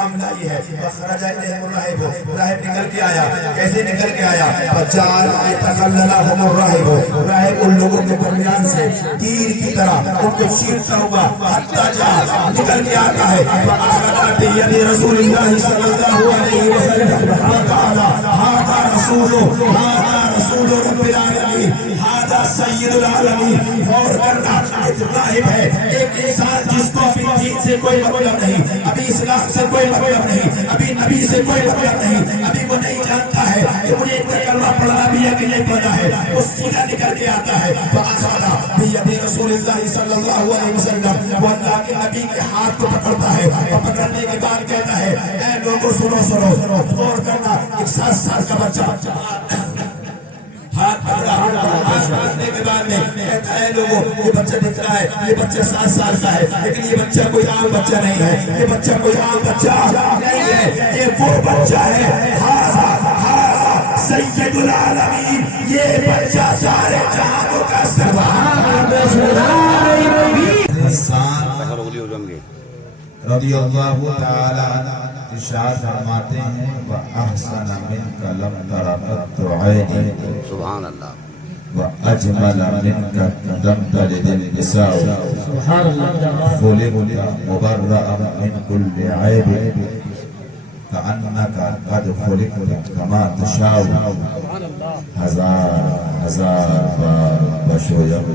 معاملہ یہ ہے فخرج الیہم الراہب راہب نکل کے آیا کیسے نکل کے آیا فجعل یتخللهم الراہب راہب ان لوگوں کے درمیان سے تیر کی طرح ان کو چیرتا ہوا حتی جا نکل کے آتا ہے فاخذ بید رسول اللہ صلی اللہ علیہ وسلم وقال هذا رسول رب العالمین هذا سید العالمین غور کرنا ایک راہب ہے ایک انسان جس کو ابھی دین سے کوئی مطلب نہیں ابھی اسلام سے کوئی مطلب نہیں ابھی نبی سے کوئی مطلب نہیں ابھی وہ نہیں جانتا ہے کہ مجھے ایک کلمہ پڑھنا بھی ہے کہ نہیں پڑھنا ہے وہ سیدھا نکل کے آتا ہے فاخذ بید رسول اللہ صلی اللہ علیہ وسلم وہ اللہ کے نبی کے ہاتھ کو پکڑتا ہے اور پکڑنے کے بعد کہتا ہے اے لوگوں سنو غور کرنا ایک 7 سال کا بچہ ہاتھ پکڑنے کے بعد میں کہتا ہے لوگوں یہ بچہ دکھ رہا ہے یہ بچہ 7 سال کا ہے لیکن یہ بچہ کوئی عام بچہ نہیں ہے یہ بچہ کوئی عام بچہ نہیں ہے یہ وہ بچہ ہے سید العالمین یہ بچہ سارے جہانوں کا حسان رضی اللہ تعالی ارشاد فرماتے ہیں وَأَحْسَنَ مِنْكَ لَمْ تَرَ قَطُّ عَيْنٍ سبحان اللہ وَأَجْمَلَ مِنْكَ لَمْ تَلِدِ النِّسَاءُ خُلِقْتَ مُبَرَّأً مِنْ كُلِّ عَيْبٍ كَأَنَّكَ قَدْ خُلِقْتَ كَمَا تَشَاءُ ہزار بار بشویم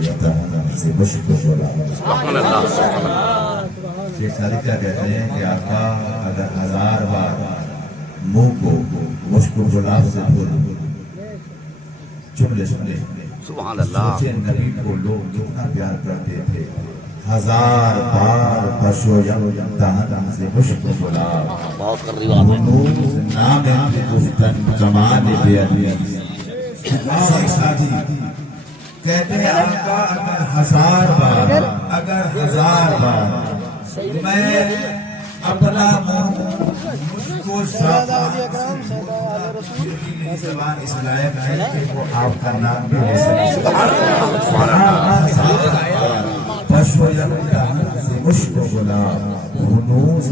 سے مشک بولا سبحان اللہ شیخ سادق کیا کہتے ہیں کہ آقا اگر 1000 بار منہ کو مشک گلاب سے دھو چم لے سبحان اللہ سوچے نبی کو لوگ کتنا پیار کرتے تھے 1000 بار بشویم دہن سے مشک گلاب بہت قریب بات ہے نام گفتن کمال بے عدیز شیخ سادی کہتے ہیں آقا اگر 1000 بار میں اپنا مجھ کو زبان اس لائق ہے کہ وہ آپ کا نام بھی لے سکے مشک گلاب ہنوز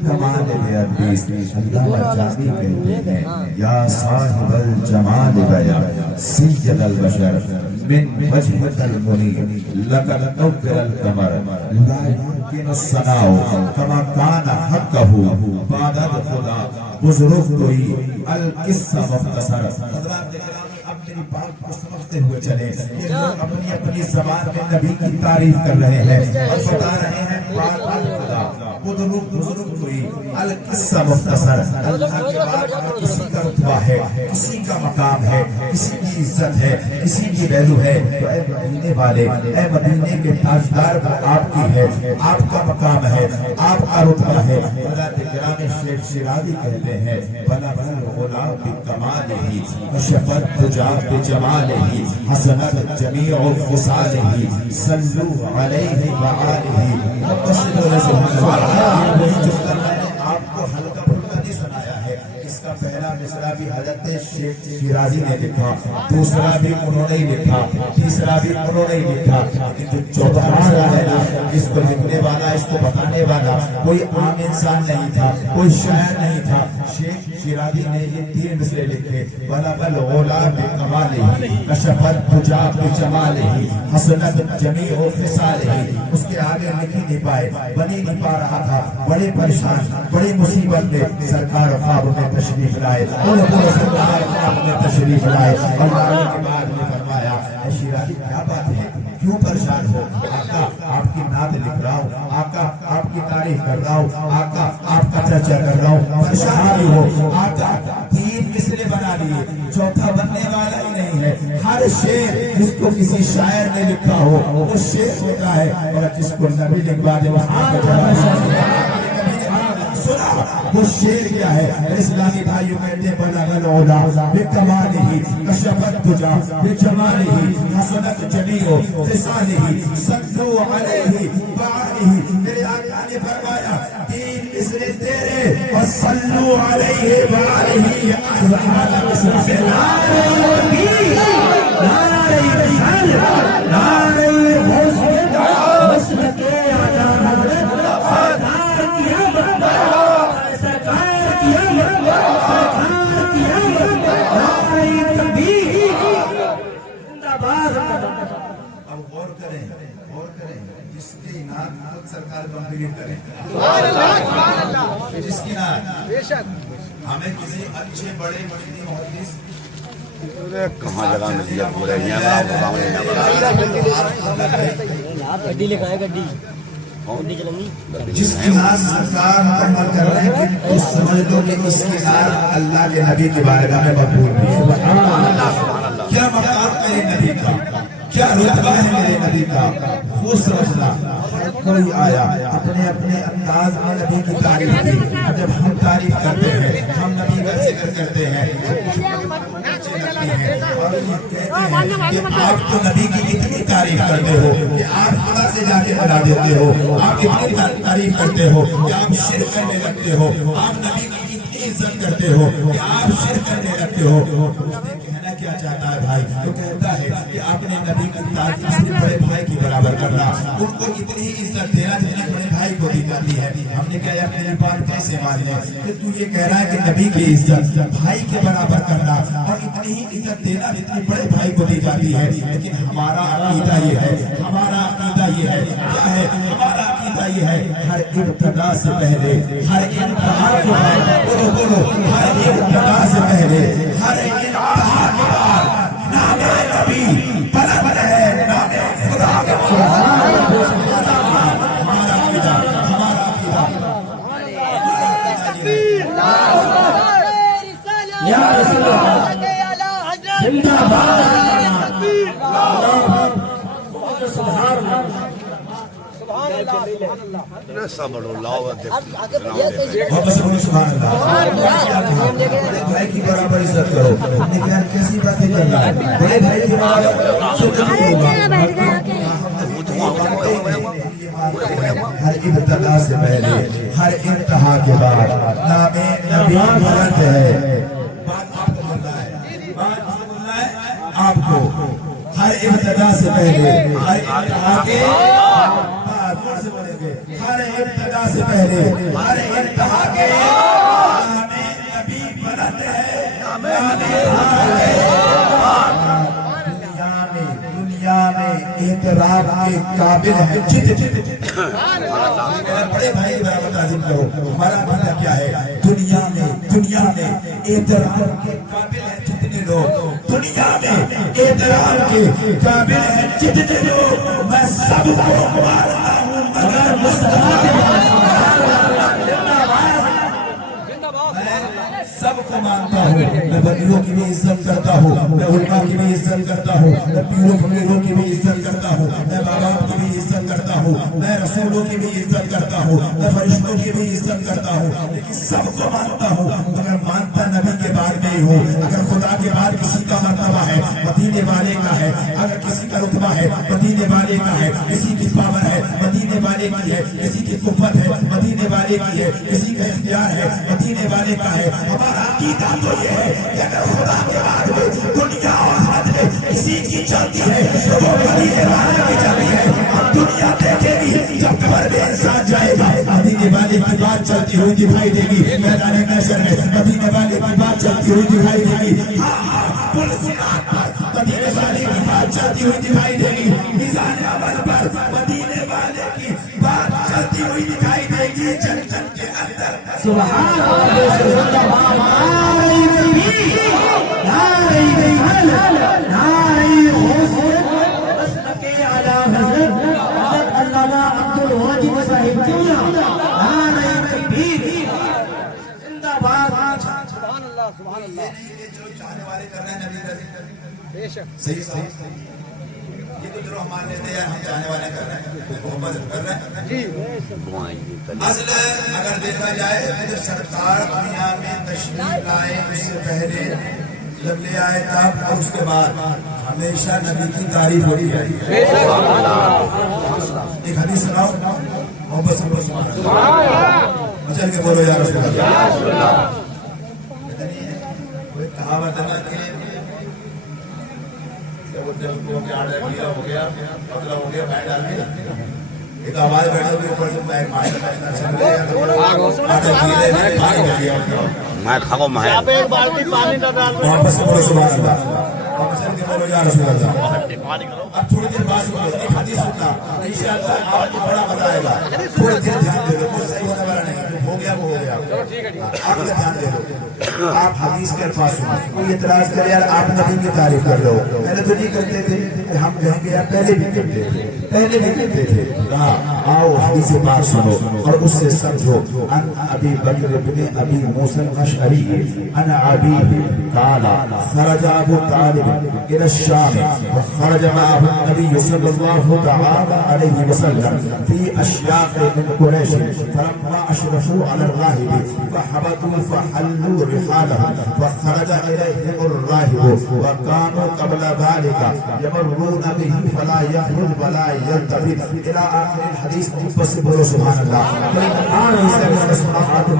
کمال بے عدیز اللہ جانی کہتے ہیں یا صاحب الجمال بیا سید البشر من وجهك المنير لقد نور القمر لا يمكن الصناع كما كان حقه بعد خدا بزرگ کوئی القصہ مختصر حضرات اب میری بات کو سمجھتے ہوئے چلے یہ لوگ اپنی زبان میں نبی کی تعریف کر رہے ہیں اور بتا رہے ہیں بعد خدا بزرگ کوئی القصہ مختصر اللہ کے بعد کسی کا رتبہ ہے کسی کا مقام ہے کسی کی عزت ہے کسی کی ویلو ہے تو اے مدینے والے اے مدینے کے تاجدار آپ کی ہے آپ کا مقام ہے آپ کا رتبہ ہے حضرت کرام شیخ شیرازی کہتے ہیں بلغ الغلا بکمالہ وشفت تجا بجمالہ حسنت جمیع خصالہ صلو علیہ وآلہ آپ کو حلقہ پھلکا نہیں سنایا ہے اس کا پہلا مصرع بھی حضرت شیخ شیرازی نے لکھا دوسرا بھی انہوں نے لکھا تیسرا بھی انہوں نے لکھا لیکن جو چوتھا مصرع ہے نا اس کو لکھنے والا اس کو بتانے والا کوئی عام انسان نہیں تھا کوئی شاعر نہیں تھا شیخ شیرازی نے یہ 3 مصرع لکھے بلغ الغلا بکمالہ کشفت تجا بجمالہ حسنت جمیع خصالہ اس کے آگے لکھ نہیں پائے بنی نہیں پا رہا تھا بڑے پریشان بڑی مصیبت میں سرکار خواب میں تشریف لائے سرکار خواب میں تشریف لائے اللہ کے بعد نے فرمایا اے شیرازی کیا بات ہے کیوں پریشان ہو آقا آپ کی نعت لکھ رہا ہوں آقا آپ کی تعریف کر رہا ہوں آقا آپ کا چرچا کر رہا ہوں پریشان نہیں ہو آقا 3 مصرع بنا لیے چوتھا بننے والا ہی نہیں ہے ہر شعر جس کو کسی شاعر نے لکھا ہو وہ شعر ہوتا ہے اور جس کو نبی لکھوا دے وہ شعر کیا ہے اسلامی بھائیوں کہتے ہیں بلغ العلا بکمالہ کشفت تجا بجمالہ حسنت جمیع خصالہ صلو علیہ وآلہ میرے آقا نے فرمایا 3 مصرع تیرے اور صلو علیہ وآلہ اعلی مصرع سے نعرہ تکبیر نعرہ رسالت نعرہ حسن مسلک اعلی حضرت آدھار قیامت سرکار کمپلیٹ کریں جس کی نام ہمیں کسی اچھے بڑے مفتی محدث کہاں جگہ میں دیا پورے یہاں گڈی لے کے آئے گڈی چلنگی جس کی نام سرکار مکمل کر رہے ہیں تو سمجھ لو کہ اس کی نام اللہ کے نبی کے بارگاہ میں مقبول بھی ہے کیا مقام ہے یہ نبی کا کیا رتبہ ہے میرے نبی کا وہ سمجھنا کوئی آیا اپنے اپنے انداز میں نبی کی تعریف کی جب ہم تعریف کرتے ہیں ہم نبی کا ذکر کرتے ہیں اور یہ کہتے ہیں کہ آپ تو نبی کی اتنی تعریف کرتے ہو کہ آپ خدا سے جا کے ملا دیتے ہو آپ اتنی تعریف کرتے ہو کہ آپ شرک کرنے لگتے ہو آپ نبی کی اتنی عزت کرتے ہو کہ آپ شرک کرنے لگتے ہو کہنا کیا چاہتا ہے بھائی وہ کہتا ہے کہ آپ نے نبی کی تعریف صرف بڑے بھائی کی برابر کرنا ان کو اتنی عزت دینا جتنی بڑے بھائی کو دی جاتی ہے ہم نے کہا یار میری بات کیسے مان لیں کہ تو یہ کہہ رہا ہے کہ نبی کی عزت بھائی کے برابر کرنا اور اتنی ہی عزت دینا جتنی بڑے بھائی کو دی جاتی ہے لیکن ہمارا عقیدہ یہ ہے ہمارا عقیدہ یہ ہے کیا ہے ہمارا عقیدہ یہ ہے ہر ابتدا سے پہلے ہر انتہا کے بعد بولو بولو ہر ابتدا سے پہلے ہر انتہا کے بعد نام نبی بلند ہے نام خدا کا ہمارا عقیدہ ہمارا عقیدہ یا رسول اللہ زندہ باد سبحان اللہ سب اللہ سبحان اللہ بڑے بھائی کی برابر عزت کرو لیکن یار کیسی باتیں کر رہا ہے بڑے بھائی کی برابر ہر ابتدا سے پہلے ہر انتہا کے بعد نام نبی بلند ہے بات آپ کو بولنا ہے بات بولنا ہے آپ کو ہر ابتدا سے پہلے ہر انتہا کے ہر ابتدا سے پہلے ہر انتہا کے نام نبی بلند ہے دنیا میں احترام کے قابل ہے بڑے بھائی برابر تعظیم کرو ہمارا پتہ کیا ہے دنیا میں احترام کے قابل ہے جتنے لوگ دنیا میں احترام کے قابل ہے جتنے لوگ میں سب کو مانتا ہوں مگر مصطفیٰ سب کو مانتا ہوں میں ولیوں کی بھی عزت کرتا ہوں میں علماء کی بھی عزت کرتا ہوں میں پیروں فقیروں کی بھی عزت کرتا ہوں میں باباؤں کی بھی عزت کرتا ہوں میں رسولوں کی بھی عزت کرتا ہوں میں فرشتوں کی بھی عزت کرتا ہوں لیکن سب کو مانتا ہوں اگر مانتا نبی کے بعد میں ہی ہوں اگر خدا کے بعد کسی کا مرتبہ ہے مدینے والے کا ہے اگر کسی کا رتبہ ہے مدینے والے کا ہے کسی کی پاور ہے مدینے والے کی ہے کسی کی قوت ہے مدینے والے کی ہے کسی کا اختیار ہے مدینے والے کا ہے ہمارا عقیدہ تو یہ ہے کہ اگر خدا کے بعد میں دنیا اور آخرت میں کسی کی چلتی ہے تو وہ مدینے والے کی چلتی ہے دنیا دیکھے گی جب قبر میں انسان جائے گا مدینے والے کی بات چلتی ہوئی دکھائی دے گی میدان محشر میں مدینے والے کی بات چلتی ہوئی دکھائی دے گی مدینے والے کی بات چلتی ہوئی دکھائی دے گی میزان عمل پر مدینے والے کی بات چلتی ہوئی دکھائی دے گی جنت کے اندر سبحان صحیح صحیح یہ تو جو ہمارے لیتے ہیں ہم چاہنے والے کر رہے ہیں محبت کر رہے ہیں اصل اگر دیکھا جائے تو سرکار دنیا میں تشریف لائے اس سے پہلے جب لے آئے تب اور اس کے بعد ہمیشہ نبی کی تعریف ہوتی ہے ایک حدیث سناؤ محبت سے مچل کے بولو یا رسول اللہ کوئی کہاوت ہے نا کہ ہو گیا مطلب ہو گیا پیر ڈال دیا ایک آواز بیٹھے ہوئے اوپر سے میں میں کھاؤ میں محبت سے بولو سبحان اللہ اب چل کے بولو یا رسول اللہ. اب تھوڑی دیر بعد سنو ایک حدیث سننا انشاءاللہ آپ کو بڑا مزہ آئے گا. تھوڑی دیر دھیان دے دو, کچھ صحیح ہونے والا نہیں, ہو گیا وہ ہو گیا. آپ دھیان دے دو, آپ حدیث کے الفاظ سنو. کوئی اعتراض کرے یار آپ نبی کی تعریف کر رہے ہو, پہلے تو نہیں کرتے تھے, ہم کہیں گے یار پہلے بھی کرتے تھے, پہلے بھی کرتے تھے. کہا آؤ حدیث پاک سنو اور اس سے سمجھو. ان ابی بکر بن ابی موسیٰ الاشعری ان ابی قال خرج ابو طالب الى الشام وخرج معه النبي صلى الله تعالى عليه وسلم في اشياخ من قريش فلما اشرفوا على الراهب فحبطوا فحلوا رحالهم فخرج اليهم الراهب وكانوا قبل ذلك يمرون به فلا يخرج ولا يلتفت الى آخر الحديث. بس بولو سبحان اللہ.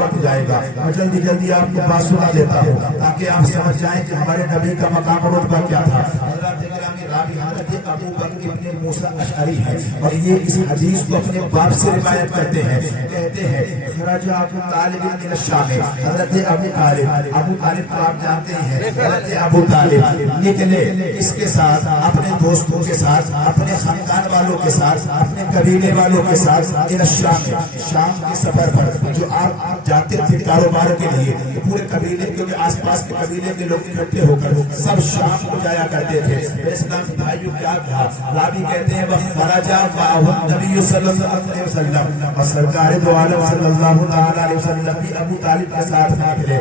وقت جائے گا, میں جلدی جلدی آپ کی بات سنا دیتا ہوں تاکہ آپ سمجھ جائیں کہ ہمارے نبی کا مقام اور رتبہ کیا تھا. حضرت گرامی راوی حضرت ابو بکر ابن موسیٰ اشعری ہے اور یہ اس حدیث کو اپنے باپ سے روایت کرتے ہیں. کہتے ہیں خرج ابو طالب الى الشام, حضرت ابو طالب کو آپ جانتے ہیں, حضرت ابو طالب نکلے اس کے ساتھ, اپنے دوستوں کے ساتھ, اپنے خاندان والوں کے ساتھ, اپنے قبیلے والوں کے ساتھ الى الشام, شام کے سفر پر. جو آپ جاتے تھے کاروبار کے لیے, پورے قبیلے کے آس پاس کے قبیلے کے لوگ اکٹھے ہو کر سب شام کو جایا کرتے تھے. اسلام بھائیوں کیا کہا, راوی کہتے ہیں وخرج معه النبي صلی اللہ علیہ وسلم, اور سرکار دو عالم صلی اللہ تعالی علیہ وسلم بھی ابو طالب کے ساتھ نکلے.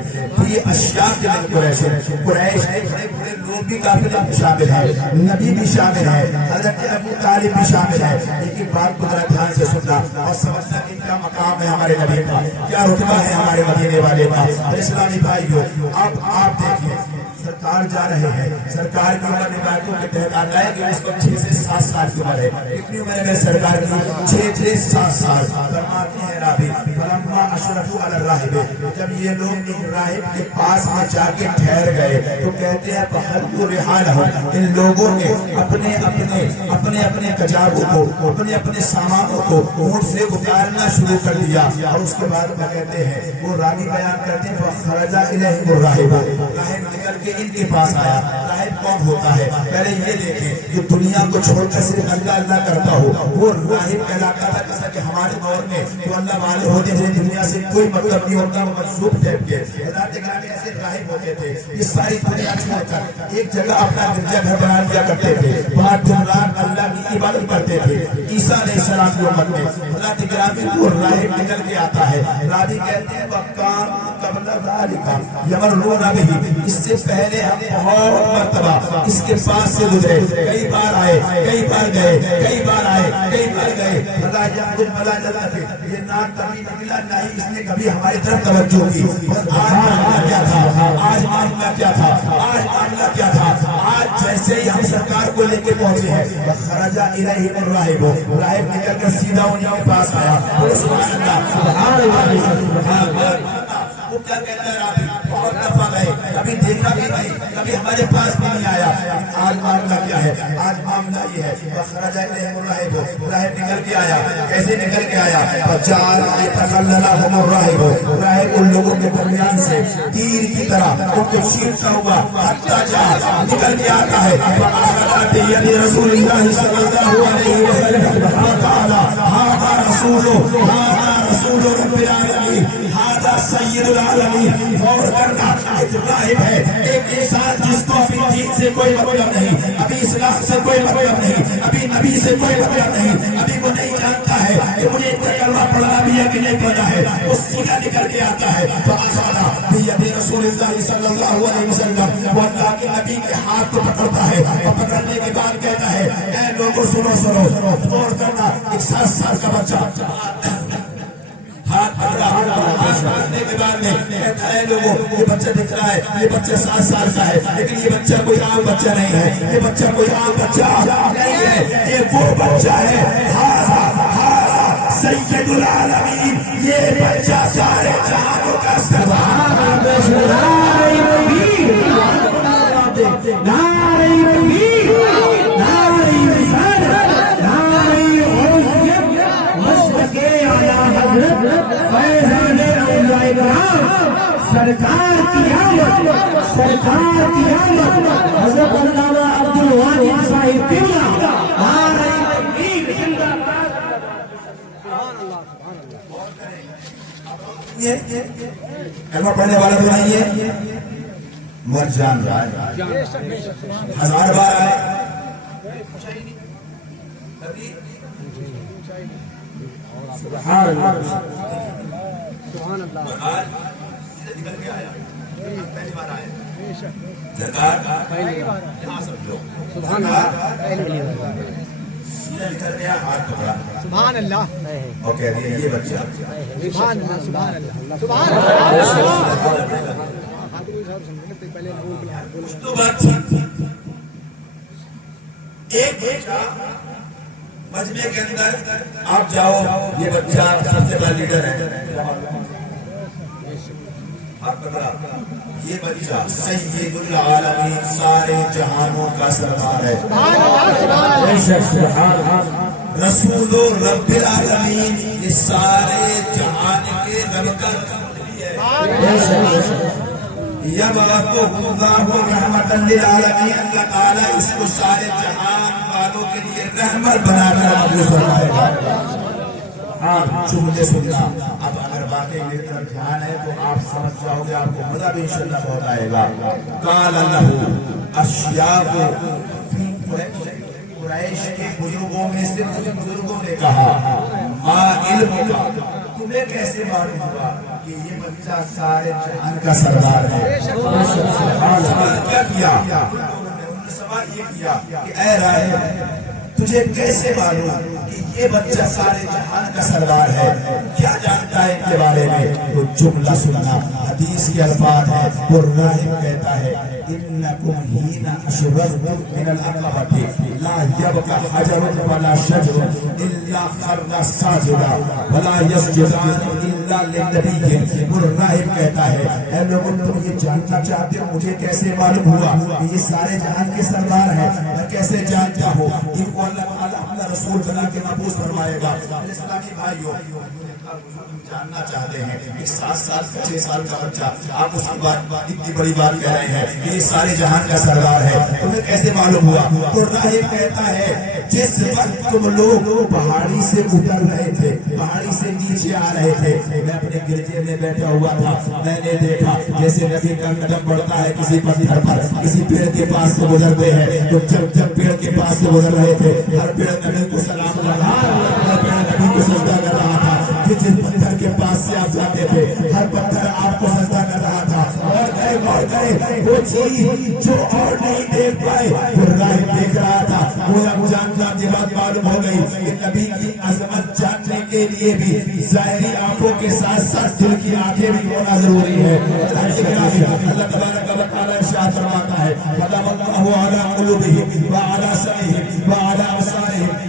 یہ اشیاخ کے من قریش, قریش بڑے بڑے لوگ بھی قافلے میں شامل ہیں, نبی بھی شامل ہے, حضرت ابو طالب بھی شامل ہے. لیکن بات کو ذرا دھیان سے سننا اور سمجھنا کہ کیا مقام ہے ہمارے نبی کا, کیا رتبہ ہے ہمارے مدینے والے کا. اسلامی بھائیوں اب آپ دیکھیں سرکار جا رہے ہیں, سرکار کی عمر روایتوں کے تحت آتا ہے کہ اس کو 6 سے 7 سال کی عمر ہے. کتنی عمر ہے سرکار کی؟ 6 سے 7 سال. فرماتے ہیں راوی فلما اشرفوا علی الراہب, جب یہ لوگ راہب کے پاس میں جا کے ٹھہر گئے تو کہتے ہیں فحلوا رحالهم, ان لوگوں نے اپنے اپنے کجاووں کو, اپنے سامانوں کو اونٹ سے اتارنا شروع کر دیا. اور اس کے بعد میں کہتے ہیں وہ راوی بیان کرتے ہیں فخرج الیہم الراہب, راہب نکل کے ان کے پاس آیا. راہب کون ہوتا ہے پہلے یہ دیکھیں, جو دنیا کو چھوڑ کر صرف اللہ اللہ کرتا ہو وہ راہب کہلاتا تھا. جیسا کہ ہمارے دور میں جو اللہ والے ہوتے ہیں دنیا سے کوئی مطلب نہیں ہوتا, وہ مجذوب ٹائپ کے حضرات گرامی ایسے راہب ہوتے تھے. یہ ساری دنیا چھوڑ کر ایک جگہ اپنا گرجا گھر بنا لیا کرتے تھے, وہاں دن رات اللہ کی عبادت کرتے تھے. عیسیٰ علیہ السلام کی امت میں حضرات گرامی کو راہب نکل کے آتا ہے. راوی کہتے ہیں وقان قبل ذالک یمرون به, اس سے پہلے ہم بہت مرتبہ اس کے پاس سے گزرے, کئی بار آئے, کئی بار گئے, کئی بار آئے, کئی بار گئے. فلا یعقل ولا یلتفت, یہ نام کبھی نکلا نہیں, اس نے کبھی ہماری طرف توجہ کی. آج معاملہ کیا تھا, آج معاملہ کیا تھا, آج معاملہ کیا تھا. آج جیسے ہی ہم سرکار کو لے کے پہنچے ہیں خرج الیہم الراہب, راہب نکل کر سیدھا ان کے پاس آیا. سبحان اللہ, سبحان اللہ. وہ کیا کہتا ہے راوی, بہت دفعہ گئے, کبھی دیکھا بھی نہیں, کبھی ہمارے پاس بھی نہیں آیا. آج معاملہ کیا ہے, آج معاملہ یہ ہے فخرج الیہم الراہب, راہب نکل کے آیا. کیسے نکل کے آیا؟ فجعل یتخللهم الراہب, راہب ان لوگوں کے درمیان سے تیر کی طرح ان کو چیرتا ہوا حتی جا نکل کے آتا ہے. فآخذ بید رسول اللہ صلی اللہ علیہ وسلم فقال ھذا رسول رب العالمین, ھذا سید العالمین. غور کرنا, ایک راہب ہے, ایک انسان جس کو ابھی دین سے کوئی مطلب نہیں, ابھی اسلام سے کوئی مطلب نہیں, ابھی نبی سے کوئی مطلب نہیں, ابھی وہ نہیں جانتا ہے کہ مجھے کلمہ پڑھنا بھی ہے کہ نہیں پڑھنا ہے. وہ سیدھا نکل کے آتا ہے. فأخذ بید رسول اللہ صلی اللہ علیہ وسلم, وہ اللہ کے نبی کے ہاتھ کو پکڑتا ہے اور پکڑنے کے بعد کہتا ہے اے لوگوں سنو سنو. غور کرنا, ایک 7 سال کا بچہ ہاتھ پکڑا, پکڑنے کے بعد میں کہتا ہے لوگوں یہ بچہ دکھ رہا ہے, یہ بچہ 7 سال کا ہے, لیکن یہ بچہ کوئی عام بچہ نہیں ہے, یہ بچہ کوئی عام بچہ نہیں ہے, یہ وہ بچہ ہے ھذا سید العالمین, یہ بچہ سارے جہانوں کا سردار. فیضان اولیاء کرام سرکار کی آمد سرکار کی آمد حضرت علامہ عبدالواحد صاحب قبلہ آ رہے ہیں زندہ کلمہ پڑھنے والا بنائیے مرجان رائے 1000 بار آئے سبحان اللہ سبحان اللہ پہلی بار آئے سرکار پہلی بار سبحان اللہ پہلی بار سیدھا نکل گیا ہاتھ پکڑا سبحان اللہ اور کہہ دیا یہ بچہ سبحان اللہ سبحان اللہ سبحان اللہ تو بات ایک بچہ مجمع کے اندر آپ جاؤ یہ بچہ سب سے بڑا لیڈر ہے آپ پکڑا یہ بچہ سید العالمین سارے جہانوں کا سردار ہے رسول رب العالمین یہ سارے جہان کے رب کا رحمت للعالمین اللہ تعالیٰ اس کو سارے جہان والوں کے لیے رحمت بنا کر مقبول فرمائے گا. آپ جملے سننا اب اگر باتیں میری طرف دھیان ہے تو آپ سمجھ جاؤ گے آپ کو مزہ بھی انشاءاللہ بہت آئے گا. قال اللہ اشیاء قریش کے بزرگوں میں سے کچھ بزرگوں نے کہا ما علم کا تمہیں کیسے معلوم ہوا کہ یہ بچہ سارے جہان کا سردار ہے. کیا کیا سوال یہ کیا کہ اے رائے تجھے کیسے معلوم کہ یہ بچہ سارے جہان کا سردار ہے, کیا جانتا ہے ان کے بارے میں؟ تو جملہ سننا حدیث کے الفاظ ہے. وہ راہب کہتا ہے انکم حین اشرفتم من العقبۃ لا یبقى حجر ولا شجر الا خر ساجدا ولا یسجدان الا للنبی. وہ راہب کہتا ہے اے لوگوں تم یہ جاننا چاہتے ہو مجھے کیسے معلوم ہوا کہ یہ سارے جہان کے سردار ہیں؟ میں کیسے جانتا ہوں؟ ان کو اللہ تعالیٰ اپنا رسول بنا کے محفوظ فرمائے گا. اسلامی بھائیوں جاننا چاہتے ہیں کہ 7 سال 6 سال کا بچہ آپ اس کی بات اتنی بڑی بات کہہ رہے ہیں کہ یہ سارے جہان کا سردار ہے, تمہیں کیسے معلوم ہوا؟ تو راہب کہتا ہے جس وقت تم لوگ پہاڑی سے اتر رہے تھے, پہاڑی سے نیچے آ رہے تھے, میں اپنے گرجے میں بیٹھا ہوا تھا, میں نے دیکھا جیسے نبی کا قدم بڑھتا ہے کسی پتھر پر, کسی پیڑ کے پاس سے گزرتے ہیں, تو جب پیڑ کے پاس سے گزر رہے تھے ہر پیڑ نبی کو سلام کر رہا تھا, ہر پیڑ نبی کو سجدہ کر رہا تھا. جس پتھر کے پاس سے آپ جاتے تھے ہر پتھر آپ کو سجدہ کر رہا تھا. اور کرے وہ چیز جو اور نہیں دیکھ پائے وہ راہب دیکھ رہا تھا. وہ جاننا کی بات معلوم ہو گئی کہ نبی کی عظمت جاننے کے لیے بھی ظاہری آنکھوں کے ساتھ ساتھ دل کی آنکھیں بھی ہونا ضروری ہے. اللہ تبارک و تعالی ارشاد فرماتا ہے ختم اللہ علی قلوبہم وعلی سمعہم وعلی ابصارہم.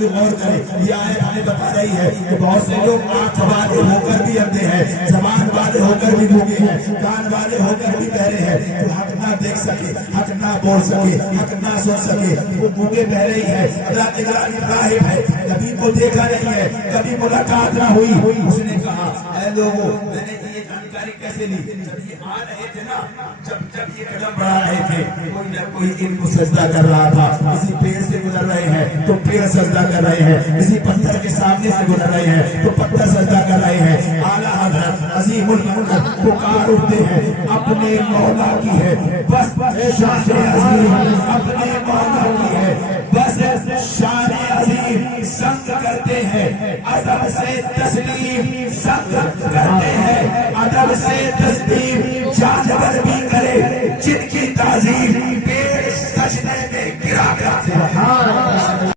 غور کریں یہ آیت ہمیں بتا رہی ہے کہ بہت سے لوگ آنکھ والے ہو کر بھی اندھے ہیں, زبان والے ہو کر بھی گونگے ہیں, کان والے ہو کر بھی بہرے ہیں. جو حق نہ دیکھ سکے, حق نہ بول سکے, حق نہ سن سکے وہ گونگے بہرے ہی ہے. اللہ تعالی راہب ہے, نبی کو دیکھا نہیں ہے, کبھی ملاقات نہ ہوئی. اس نے کہا اے لوگوں میں نے یہ جانکاری کیسے لی؟ جب یہ آ رہے تھے نا, جب یہ قدم بڑھا رہے تھے کوئی نہ کوئی ان کو سجدہ کر رہا تھا. کسی پیڑ سے گزر رہے ہیں تو پیڑ سجدہ کر رہے ہیں, کسی پتھر کے سامنے سے گزر رہے ہیں تو پتھر سجدہ کر رہے ہیں. اعلیٰ حضرت عظیم الملک پکار اٹھتے ہیں اپنے مولا کی ہے بس شان عظیم, اپنے مولا کی ہے بس شان عظیم. سنگ کرتے ہیں ادب سے تسلیم, سنگ کرتے ہیں ادب سے تسلیم. جانور بھی کرے جن کی تعظیم,